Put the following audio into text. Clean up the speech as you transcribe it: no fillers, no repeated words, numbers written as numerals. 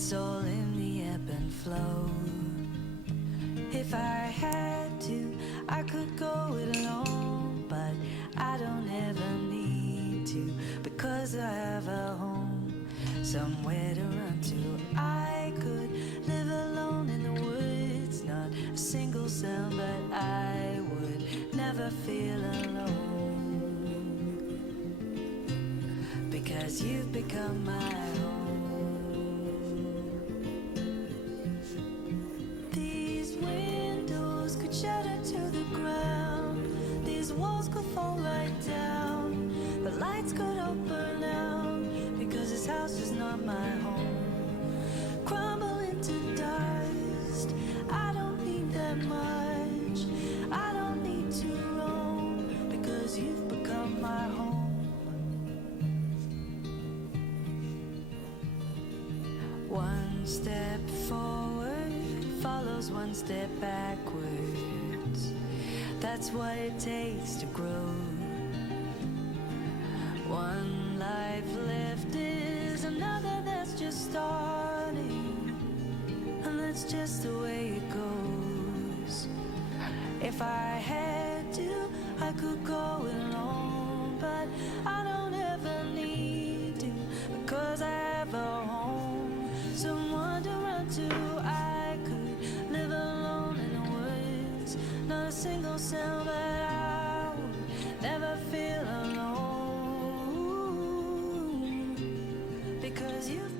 It's all in the ebb and flow. If I had to, I could go it alone, but I don't ever need to, because I have a home, somewhere to run to. I could live alone in the woods, not a single sound, but I would never feel alone, because you've become my home. These windows could shatter to the ground, these walls could fall right down, the lights could all burn out, because this house is not my home. Crumble into dust, I don't need that much, I don't need to roam, because you've become my home. One step forward follows one step backwards. That's what it takes to grow. One life left is another that's just starting, and that's just the way it goes. If I had to, I could go it alone, but I don't ever need to, because I have a home, someone to run to. I could live alone in the woods, not a single sound, but I would never feel alone, because you've